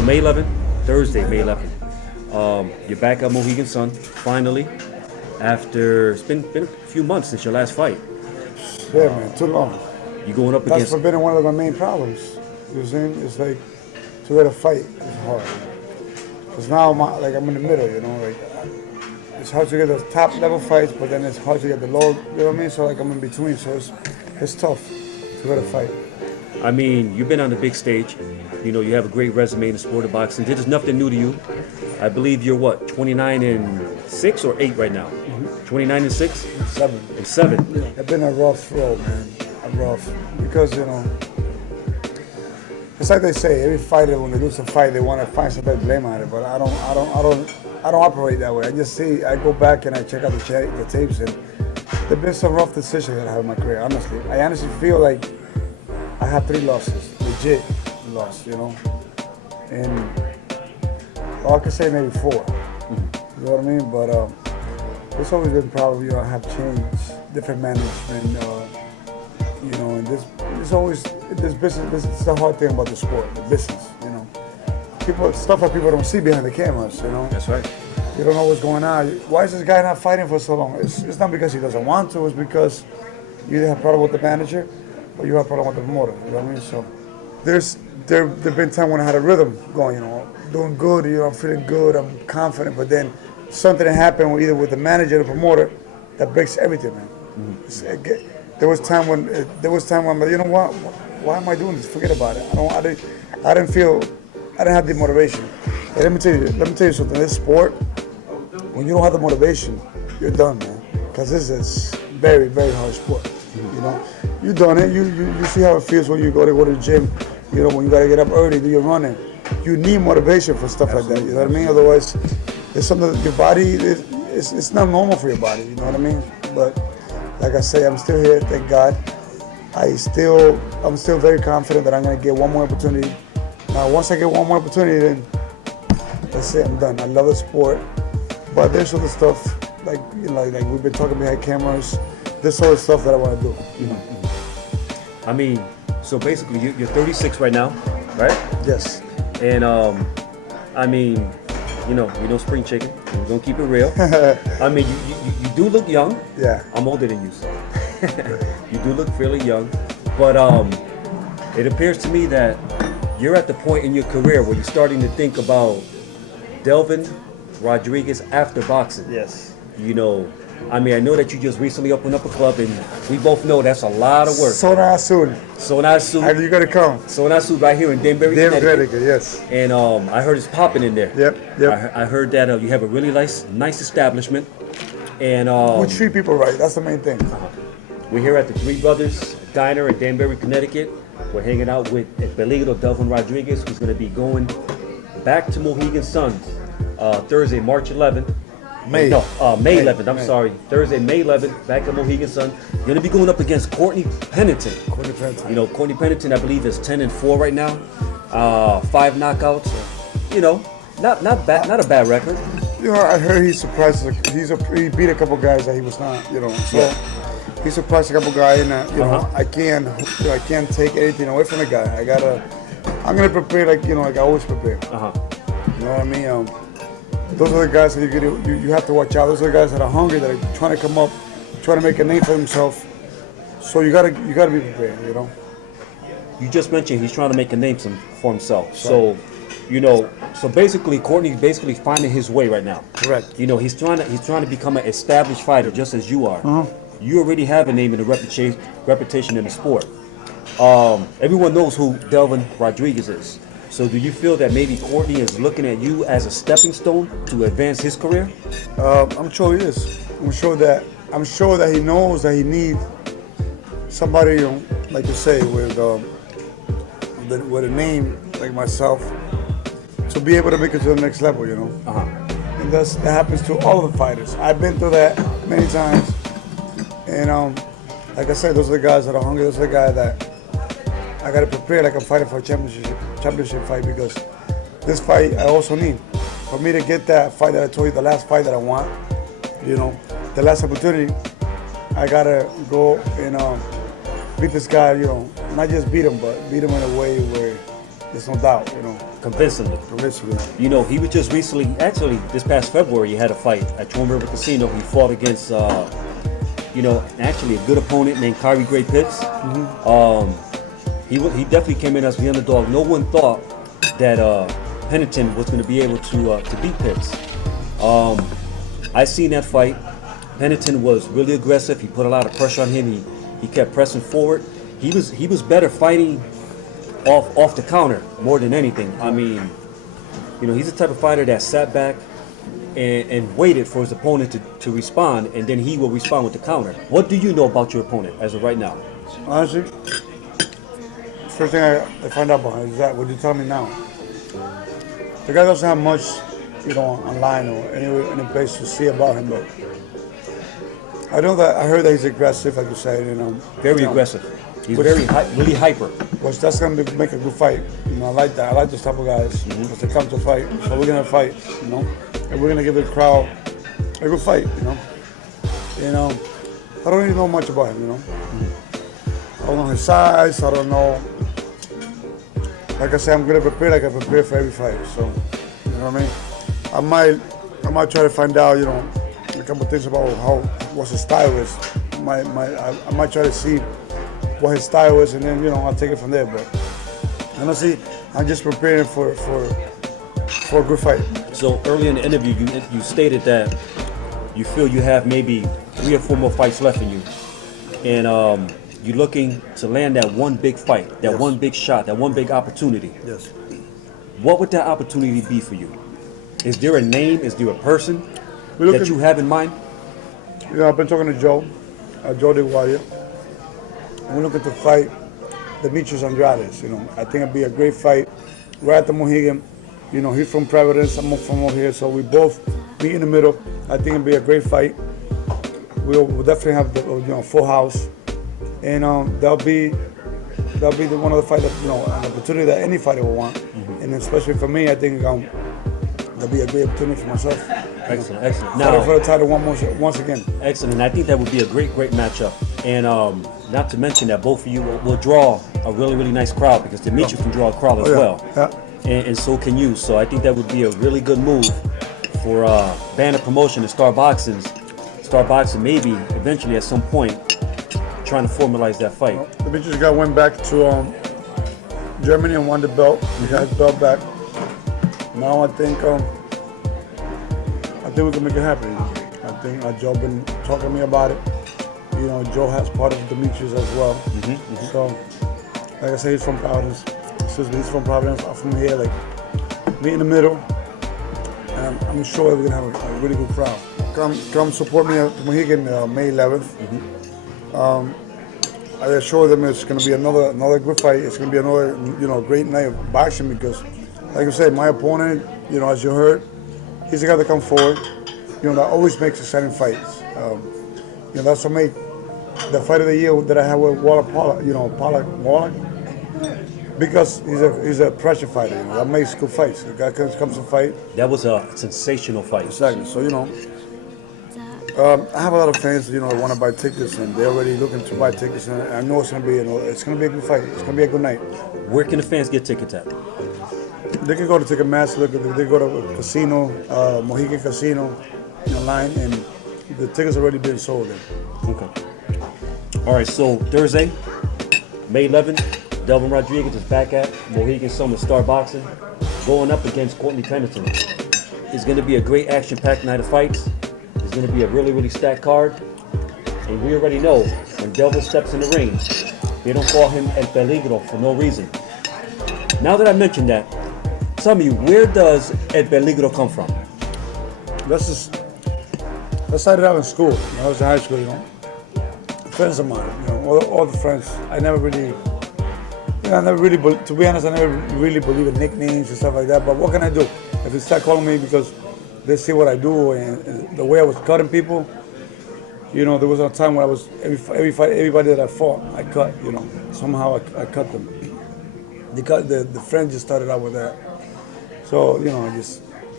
So May 11th, Thursday, May 11th. You're back at Mohegan Sun, finally, after it's been a few months since your last fight. Yeah, man, too long. You going up That's against... been one of my main problems. You know what I'm saying? It's like, to get a fight is hard. Because now I'm in the middle, you know? Like, it's hard to get the top level fights, but then it's hard to get the low, you know what I mean? So, like, I'm in between, so it's tough to get a fight. I mean, you've been on the big stage. You know, you have a great resume in the sport of boxing. This is nothing new to you. I believe you're what, 29-6 or 8 right now? 29-6? 7. And 7. Yeah. It's been a rough road, man. Because, you know, it's like they say, every fighter, when they lose a fight, they want to find somebody to blame on it. But I don't operate that way. I go back and I check out the tapes, and there've been some rough decisions that I have in my career, honestly. I honestly feel like I have 3 losses, legit loss, you know? And, well, I could say maybe 4. You know what I mean? But it's always been probably, you know, I have changed, different management, you know, and this business, this is the hard thing about the sport, the business, you know. Stuff that people don't see behind the cameras, you know. That's right. You don't know what's going on. Why is this guy not fighting for so long? It's not because he doesn't want to, it's because you either have a problem with the manager or you have a problem with the promoter, you know what I mean? So there've been times when I had a rhythm going, you know, doing good, you know, I'm feeling good, I'm confident, but then something happened either with the manager or the promoter that breaks everything, man. Mm-hmm. There was time when I'm like, you know what? Why am I doing this? Forget about it. I didn't have the motivation. And let me tell you something. This sport, when you don't have the motivation, you're done, man. Because this is very, very hard sport. Mm-hmm. You know, you done it. You see how it feels when you go to the gym. You know, when you gotta get up early, do your running. You need motivation for stuff like that. You know what I mean? Otherwise, it's something that your body it's not normal for your body. You know what I mean? But like I say, I'm still here, thank God. I'm still very confident that I'm gonna get one more opportunity. Now, once I get one more opportunity, then that's it, I'm done. I love the sport, but there's other stuff like, you know, like we've been talking behind cameras. There's other stuff that I want to do. Mm-hmm. I mean, so basically, you're 36 right now, right? Yes. And I mean, you know spring chicken. We're gonna keep it real. I mean, you do look young. Yeah. I'm older than you, so you do look fairly young. But it appears to me that you're at the point in your career where you're starting to think about Delvin Rodriguez after boxing. Yes. You know, I mean, I know that you just recently opened up a club, and we both know that's a lot of work. Zona Azul. Zona Azul. You gotta come. Zona Azul right here in Danbury, Connecticut, yes. And I heard it's popping in there. Yep. I heard that you have a really nice establishment, and we treat people right. That's the main thing. We're here at the Three Brothers Diner in Danbury, Connecticut. We're hanging out with Peligro, Delvin Rodriguez, who's going to be going back to Mohegan Sun Thursday, March 11th. May 11th. I'm sorry. Thursday, May 11th, back at Mohegan Sun. You're going to be going up against Courtney Pennington. You know, Courtney Pennington, I believe, is 10-4 right now. 5 knockouts. You know, not a bad record. You know, I heard he surprised. He beat a couple guys that he was not. You know, so he surprised a couple guys, and you know, I can't take anything away from the guy. I'm gonna prepare like I always prepare. You know what I mean? Those are the guys that you have to watch out. Those are the guys that are hungry, that are trying to come up, trying to make a name for themselves. So you gotta be prepared. You know. You just mentioned he's trying to make a name for himself. So, you know, basically Courtney's basically finding his way right now. Correct. You know, he's trying to become an established fighter, just as you are. You already have a name and a reputation in the sport. Everyone knows who Delvin Rodriguez is. So do you feel that maybe Courtney is looking at you as a stepping stone to advance his career? I'm sure he is. I'm sure that he knows that he needs somebody, you know, like you say, with a name like myself, to be able to make it to the next level, you know. And that happens to all of the fighters. I've been through that many times. And like I said, those are the guys that are hungry. Those are the guys that I got to prepare like I'm fighting for a championship fight, because this fight I also need. For me to get that fight that I told you, the last fight that I want, you know, the last opportunity, I got to go and beat this guy, you know, not just beat him, but beat him in a way where There's no doubt, convincingly. Convincingly. You know, he was just recently, actually, this past February, he had a fight at Twin River Casino. He fought against, actually a good opponent named Kyrie Gray Pitts. He definitely came in as the underdog. No one thought that Pennington was going to be able to beat Pitts. I seen that fight. Pennington was really aggressive. He put a lot of pressure on him. He kept pressing forward. He was better fighting off the counter more than anything. I mean, he's the type of fighter that sat back and waited for his opponent to respond, and then he will respond with the counter. What do you know about your opponent as of right now? Honestly, first thing I find out about him is that what you tell me now. The guy doesn't have much, online or any place to see about him, but I heard that he's aggressive, like you said, Very aggressive. He's really hyper. Which that's going to make a good fight. I like that. I like those type of guys because they come to fight. So we're going to fight, and we're going to give the crowd a good fight, I don't really know much about him, I don't know his size. I don't know. Like I said, I'm going to prepare like I prepare for every fight. So, you know what I mean? I might try to find out, a couple of things about what his style is. I might try to see what his style is, and then I'll take it from there. But honestly, I'm just preparing for a good fight. So early in the interview, you stated that you feel you have maybe 3 or 4 more fights left in you, and you're looking to land that one big fight, that one big shot, that one big opportunity. Yes. What would that opportunity be for you? Is there a name? Is there a person that you have in mind? I've been talking to Joe DeGuardia. We're looking to fight Demetrius Andrade. I think it'd be a great fight right at the Mohegan. He's from Providence, I'm from over here, so we both meet in the middle. I think it'd be a great fight. We'll definitely have the full house, and that'll be one of the fight that an opportunity that any fighter will want, and especially for me, I think that'll be a great opportunity for myself. Excellent. Now for the title once again. Excellent. I think that would be a great matchup. And not to mention that both of you will draw a really, really nice crowd, because Demetrius can draw a crowd as well. Yeah. And so can you. So I think that would be a really good move for Banner Promotion and Star Boxing maybe eventually at some point trying to formalize that fight. Demetrius went back to Germany and won the belt. He got his belt back. Now I think we can make it happen. I think Joe been talking to me about it. Joe has part of Demetrius as well. So, like I said, he's from Providence. He's from Providence. I'm from here. Like, meet in the middle. And I'm sure we're gonna have a really good crowd. Come support me at Mohegan May 11th. I assure them it's gonna be another good fight. It's gonna be another great night of boxing, because, like I said, my opponent, as you heard, he's the guy that comes forward. That always makes exciting fights. That's what made the fight of the year that I had with Wallach, because he's a pressure fighter. That makes good fights. The guy comes to fight. That was a sensational fight. Exactly. So I have a lot of fans that want to buy tickets, and they're already looking to buy tickets. And I know it's gonna be a good fight. It's gonna be a good night. Where can the fans get tickets at? They can go to Ticketmaster. They go to Casino, Mohegan Casino, online, and the tickets already been sold. Okay. All right. So Thursday, May 11th, Delvin Rodriguez is back at Mohegan Sun with Star Boxing, going up against Courtney Pennington. It's going to be a great action-packed night of fights. It's going to be a really, really stacked card. And we already know when Delvin steps in the ring, they don't call him El Peligro for no reason. Now that I mentioned that, tell me, where does El Peligro come from? I started out in school. When I was in high school, friends of mine, all the friends. I never really, to be honest, I never really believe in nicknames and stuff like that. But what can I do? If they start calling me because they see what I do and the way I was cutting people, there was a time when I was every fight, everybody that I fought, I cut. Somehow I cut them. The friends just started out with that. So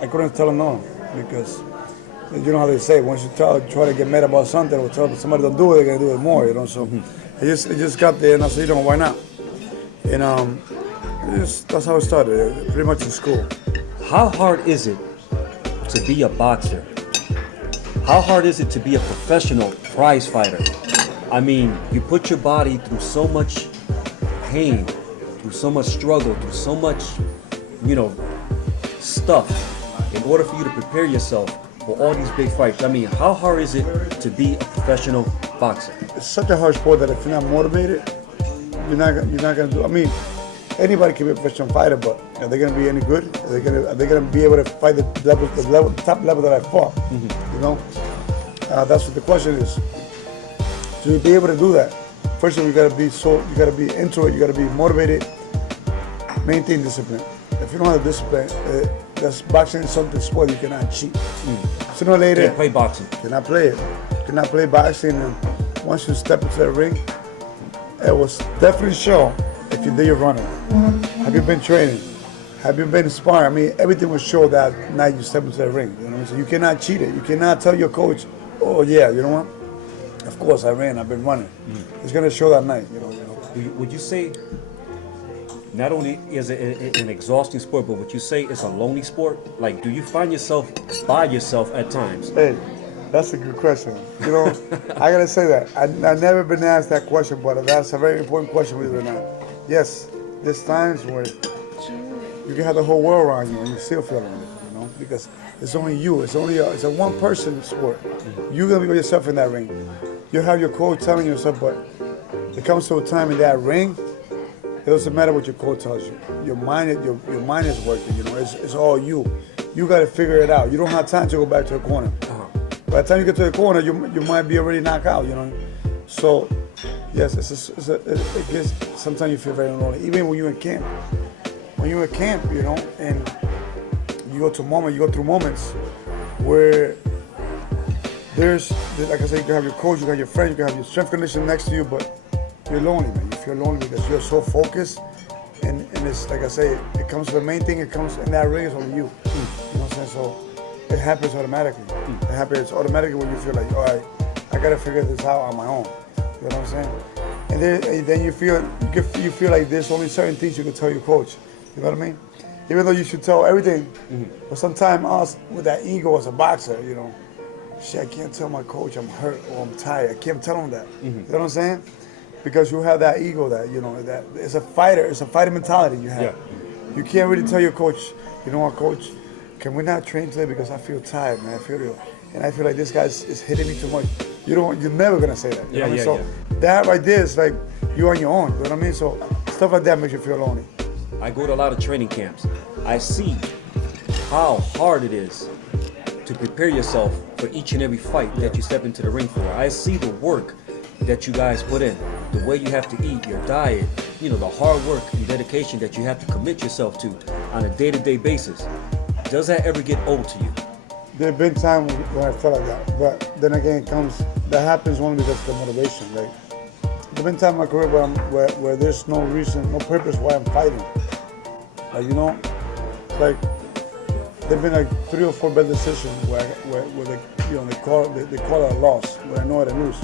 I couldn't tell them no, because you know how they say, once you try to get mad about something or tell somebody don't do it, they're gonna do it more. So it just got there, and I said, why not? And That's how it started, pretty much in school. How hard is it to be a boxer? How hard is it to be a professional prize fighter? I mean, you put your body through so much pain, through so much struggle, through so much, stuff in order for you to prepare yourself for all these big fights. I mean, how hard is it to be a professional boxer? It's such a hard sport that if you're not motivated, you're not gonna do. I mean, anybody can be a professional fighter, but are they gonna be any good? Are they gonna be able to fight the top level that I fought? Mm-hmm. That's what the question is. To be able to do that, first of all, you gotta be into it. You gotta be motivated. Maintain discipline. If you don't have discipline, that's boxing is something sport you cannot cheat. Sooner or later, Can't play boxing. Cannot play it. Cannot play boxing, and once you step into the ring, it will definitely show if you did your running. Have you been training? Have you been sparring? I mean, everything will show that night you step into the ring. You know what I'm saying? You cannot cheat it. You cannot tell your coach, "Oh yeah, you know what? Of course I ran. I've been running." It's gonna show that night. Would you say not only is it an exhausting sport, but would you say it's a lonely sport? Like, do you find yourself by yourself at times? Hey, that's a good question. I gotta say that. I've never been asked that question, but that's a very important question, believe it or not. Yes, there's times where you can have the whole world around you and you still feel lonely, because it's only you. It's a one-person sport. You're gonna be by yourself in that ring. You have your coach telling you stuff, but it comes to a time in that ring, it doesn't matter what your coach tells you. Your mind is working. It's all you. You got to figure it out. You don't have time to go back to the corner. By the time you get to the corner, you might be already knocked out. So yes, it gets, sometimes you feel very lonely. Even when you're in camp. When you're in camp, and you go through moments where there's, like I said, you can have your coach, you can have your friends, you can have your strength conditioner next to you, but you're lonely, man. You feel lonely because you're so focused, and it's like I say, it comes to the main thing. It comes in that ring. It's only you. You know what I'm saying? So it happens automatically. It happens automatically when you feel like, all right, I gotta figure this out on my own. You know what I'm saying? And then you feel like there's only certain things you can tell your coach. You know what I mean? Even though you should tell everything, but sometimes us with that ego as a boxer, shit, I can't tell my coach I'm hurt or I'm tired. I can't tell him that. You know what I'm saying? Because you have that ego that that it's a fighter mentality you have. Yeah. You can't really tell your coach, you know what, coach, can we not train today because I feel tired, man. I feel like this guy is hitting me too much. You're never gonna say that. You know what I mean? So that right there is like you're on your own. You know what I mean? So stuff like that makes you feel lonely. I go to a lot of training camps. I see how hard it is to prepare yourself for each and every fight that you step into the ring for. I see the work that you guys put in, the way you have to eat, your diet, the hard work and dedication that you have to commit yourself to on a day-to-day basis. Does that ever get old to you? There have been times when I felt like that, but then again, that happens only because of the motivation. Like, there have been times in my career where there's no reason, no purpose why I'm fighting. Like, there've been like 3 or 4 bad decisions where they call it a loss, where I know I lose.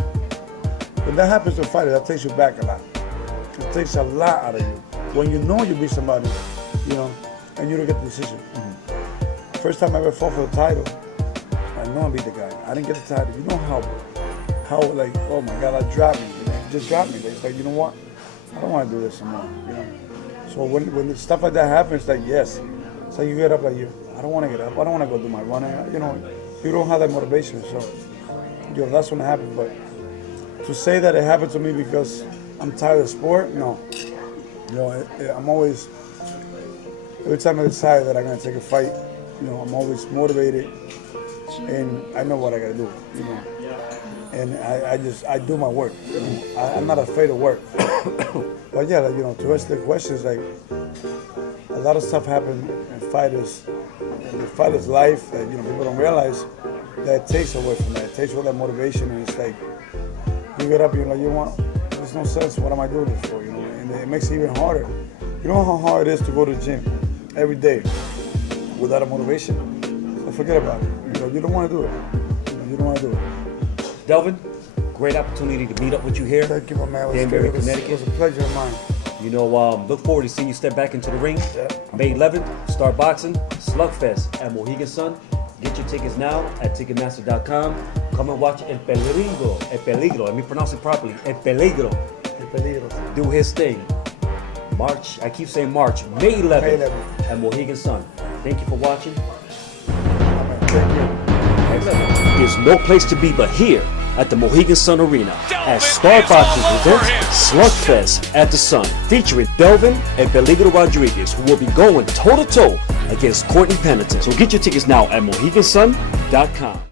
When that happens to a fighter, that takes you back a lot. It takes a lot out of you. When you know you beat somebody, and you don't get the decision. First time I ever fought for the title, I know I beat the guy. I didn't get the title. You know how like, oh my God, that dropped me. It just dropped me. It's like, you know what? I don't want to do this anymore. So when stuff like that happens, like, yes. So you get up like, I don't want to get up. I don't want to go do my running. You don't have that motivation. So, that's when it happens. But to say that it happened to me because I'm tired of sport, no. I'm always, every time I decide that I'm going to take a fight, I'm always motivated and I know what I got to do, And I do my work. I'm not afraid of work. But yeah, to answer the questions, like, a lot of stuff happens in the fighter's life that, people don't realize that takes away from that. It takes all that motivation, and it's like, you get up and you're like, there's no sense. What am I doing this for? And it makes it even harder. You know how hard it is to go to the gym every day without a motivation? So forget about it. You don't want to do it. You don't want to do it. Delvin, great opportunity to meet up with you here. Thank you, my man. Danbury, Connecticut. It was a pleasure of mine. You know, look forward to seeing you step back into the ring. Yeah. May 11th, start boxing, Slugfest at Mohegan Sun. Get your tickets now at Ticketmaster.com. Come and watch El Peligro, let me pronounce it properly, El Peligro, El Peligro. do his thing. March, I keep saying March, May 11th, May 11th. at Mohegan Sun. Thank you for watching. Thank you. There's no place to be but here at the Mohegan Sun Arena as Star Boxing presents Slugfest at the Sun, featuring Delvin and Peligro Rodriguez, who will be going toe-to-toe against Courtney Pennington. So get your tickets now at MoheganSun.com.